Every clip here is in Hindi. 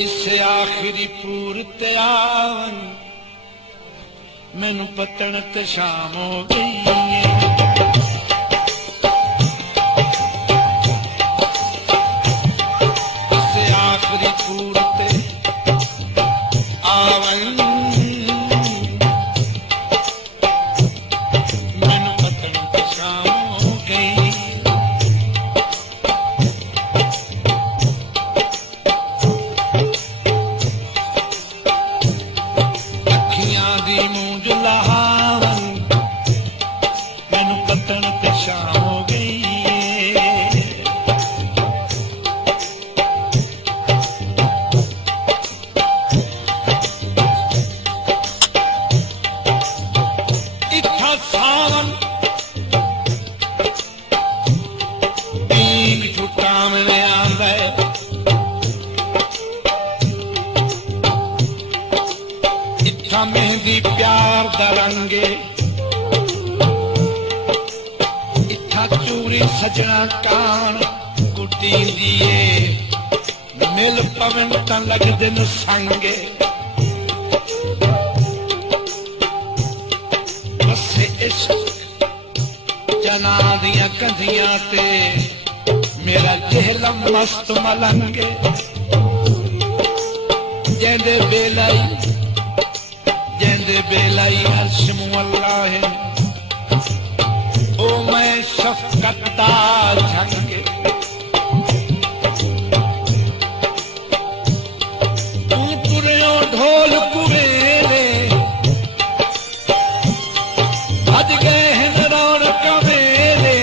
इसे आखिरी पूर ते आवन मैनू पतन ते शाम हो गई है। इसे आखिरी पूर ते आवन मैनू पतन ते शाम हो गई। मूंज लहावन मैनू पतन ते शाम हो गई। इत्था सावन दीन छुट्टा में आंदा मेहंदी प्यार दा रंगे इत्था चूड़ी सजना कान गुड्डी दिए मिल पवन तां लगदे न संगे। बसे इश्क जना दियां कंधियां ते मेरा जहलम मस्त मलंगे। जेंदे बेलाई बेलाई अर्शम अल्लाह ओ मैं शफकत दा झंगे। तू तुरियो ढोल कुवेरे भज गए हैं रौनक मेरे।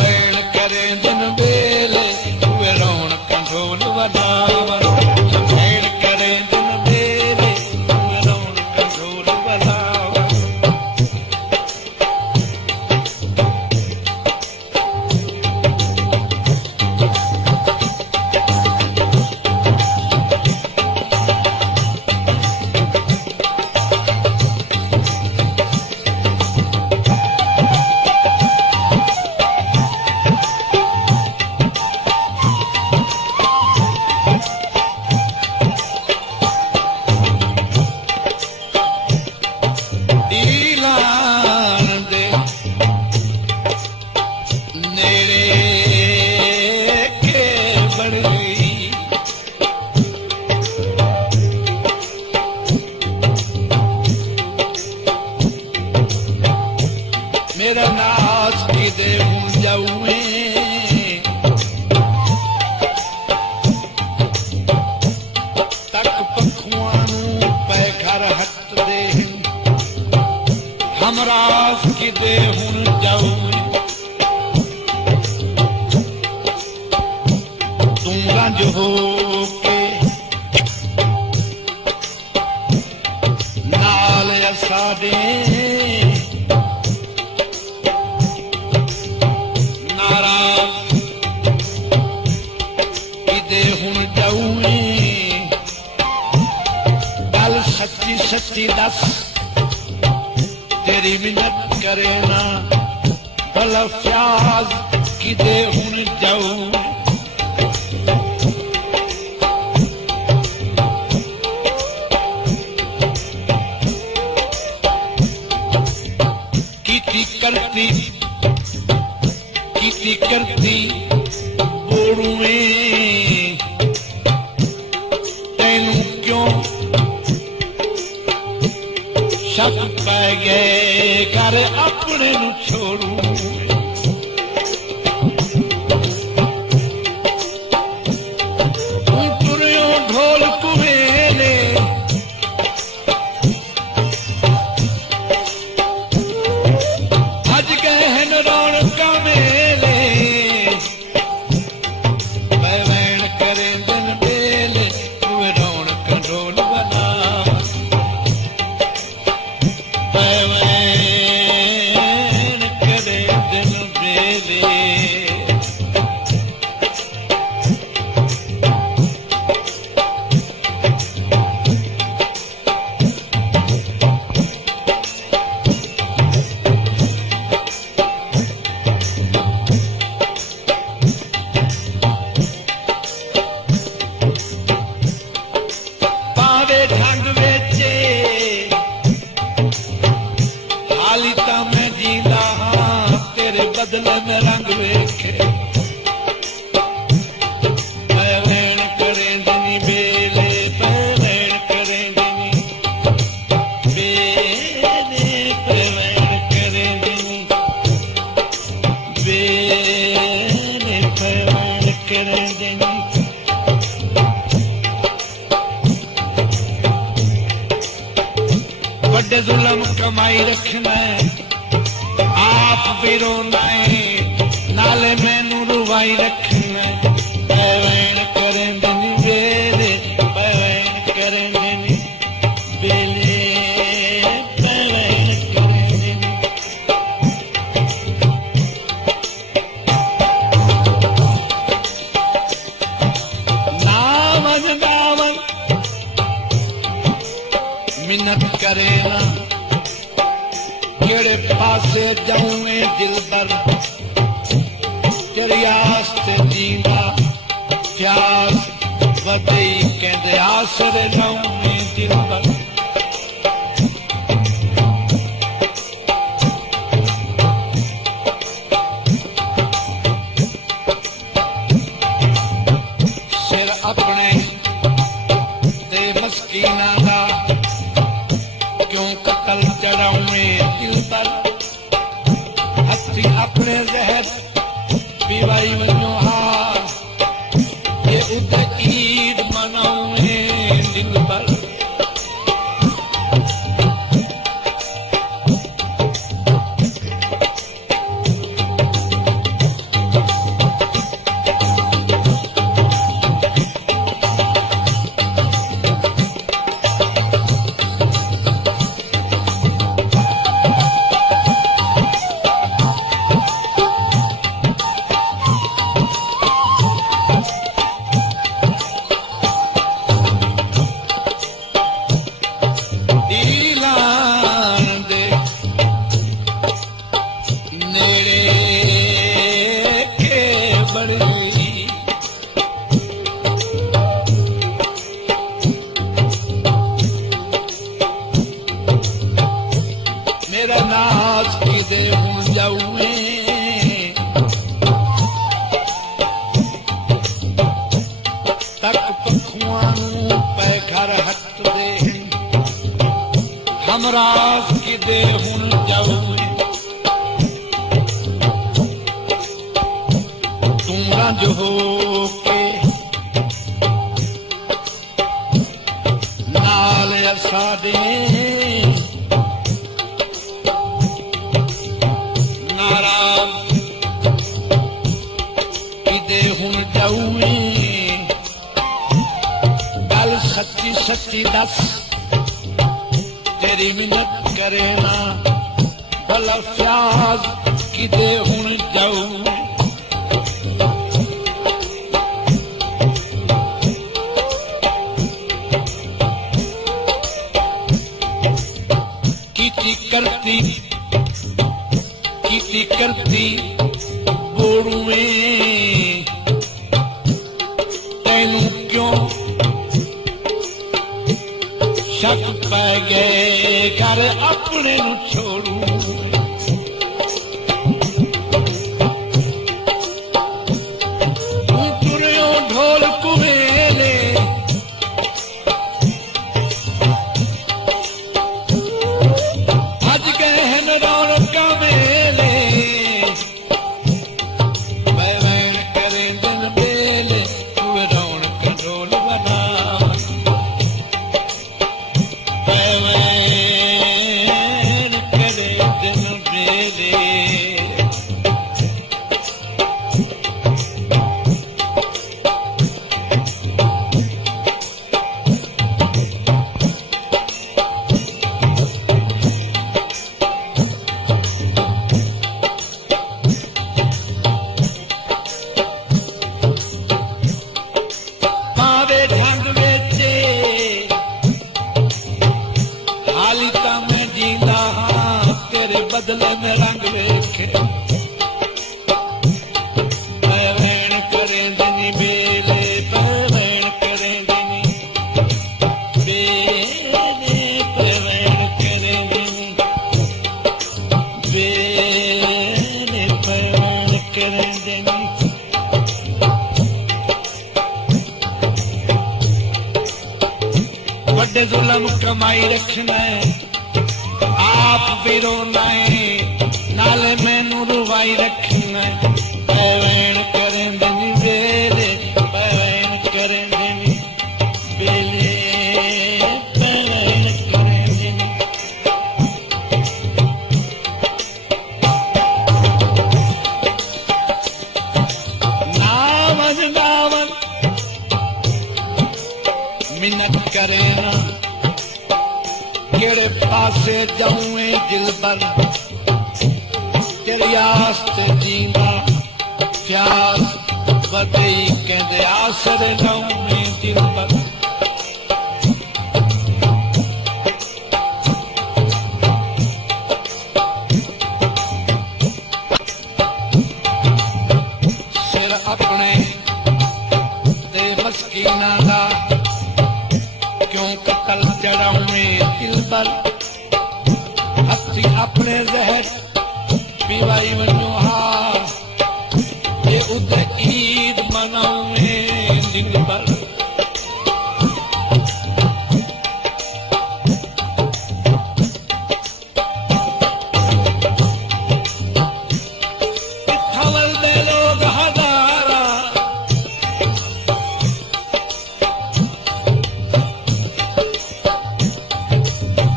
वैण करे दिन बेले तुए रौनक ढोल वधावन। मेरा नाच की दे हूं जाऊए तक पखुआनू पै घर हट दे हमराज की दे हूं जाऊए। तुम रंज हो के नाल साडे सच्ची सच्ची दस तेरी मिन्नत करे ना भला फ्याज कि दे हुन जाऊं। कीती करती बोड़ुए तेनू क्यों शक पै गए घर अपने नू छोड़ू। तू तुरियो ढोल कुवेले भज गए हैं रौनक मेले। वैण करे दिन बेले तुए रौनक ढोल बना। वैण करे दिन में रंग वेखे पैवैन करें दिनी बेले पैवैन करें दिनी बेले पैवैन करें दिनी बेले पैवैन करें दिनी बड़े जुल्म कमाई रखना आप भी रोना है नाले मैनू रुवाई रखना पैवैन करें दिनी बेले पैवैन करें दिनी बेले पैवैन करें दिनी नावन नावन मिन्नत करे ना केड़े पासे जाऊं दिलबर तेरी आस ते जींदा प्यास वदई कहंदे आसरे जाऊं दिलबर सिर अपने ते मस्कीना दा क्यों कतल चढ़ाऊं दिल पर हथी अपने जहर पीवाई वनो हार ये उद ईद मनाऊं दिल पर मेरा नाज की दे हूं जाऊए तक पखुआनू पै घर हट दे हमराज की दे हूं जाऊए तुम रंज हो के नाल असादे गल सच्ची सच्ची दस तेरी मिन्नत करे ना भला फ्याज किदे हुन जाऊं कीती करती बोरुए तैनू क्यों शक पै गए घर अपने नू छोड़ू तुरियो ढोल कुवेले भज गए हैं रौनका मेले पैवैन करें दिन बेले तू रौनक ढोल बना पैवैन करेंदे बड़े जुल्म कमाई रखना आप भी रोना है नाले मैनू रुवाई रखना पैवेण करेंदे बेले पैवेण करेंदे बेले पैवेण करेंदे नावन मिन्नत करेना केड़े पासे जाऊं दिलबर तेरी आस्त जींदा प्यास बदई कहंदे आसर जाऊं दिलबर सिर अपने दे मस्कीना दा क्यों कतल चढ़ाऊं दिलबर हथी अपने जहर पीवाई वनो हार ये उधर ईद मनाऊं दिलबर इत्थवल दे लोग हजारा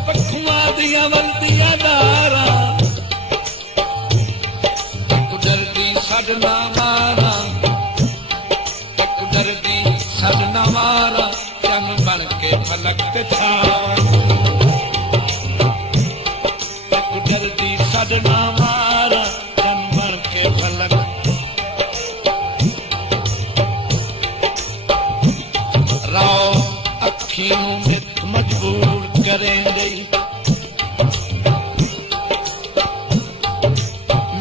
पखुआ दिया वल्दिया दारा कुदरती सजना मारा कुदरती सजना मारा चम बन के फलक छावा कुदरती सजना मारा चम बन के फलक राव अखियों में मजबूर करेंगे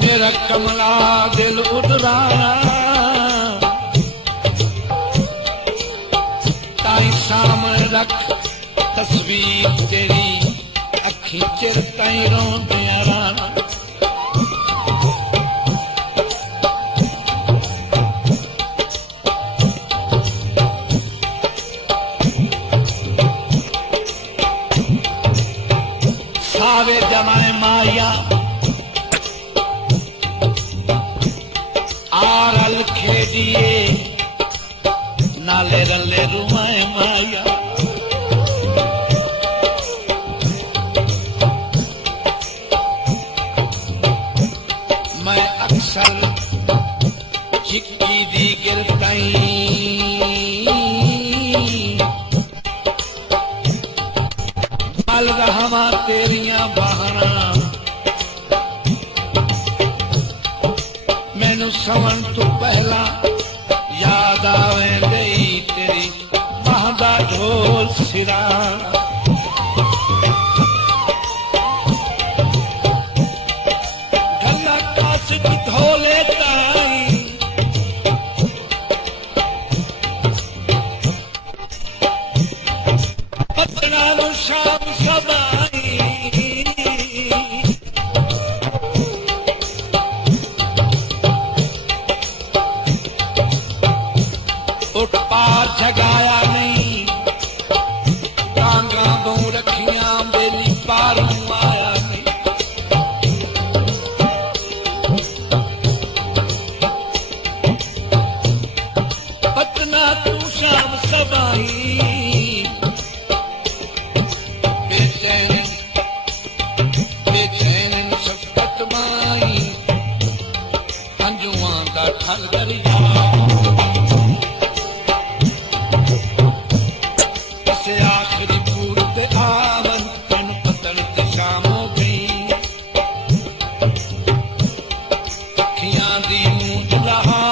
मेरा कमला दिल उतराना ताई सामने रख तस्वीर तेरी अखी चिर ताई रोंदे राना सावे जमाए माया आरल खेडिए नाले रले रुमाए माया मैं अक्सर चिक्की दी गिरताई मल रहमा तेरिया बहाना मैनू सवन तो पहला याद आवे गई तेरी महदा ढोल सिरा ढला कास की ढोले ताई पतना शाम सबाई उठ पार जगाया नहीं टांगा बहु रखिया बेली पार आया नहीं पतना तू शाम सबाई बेचैन शफकत माई अंजुआ का ठल दरिया आखिरी पूरत आवन तेन पतन ते शाम हो गई अखियां दी मूंद लहा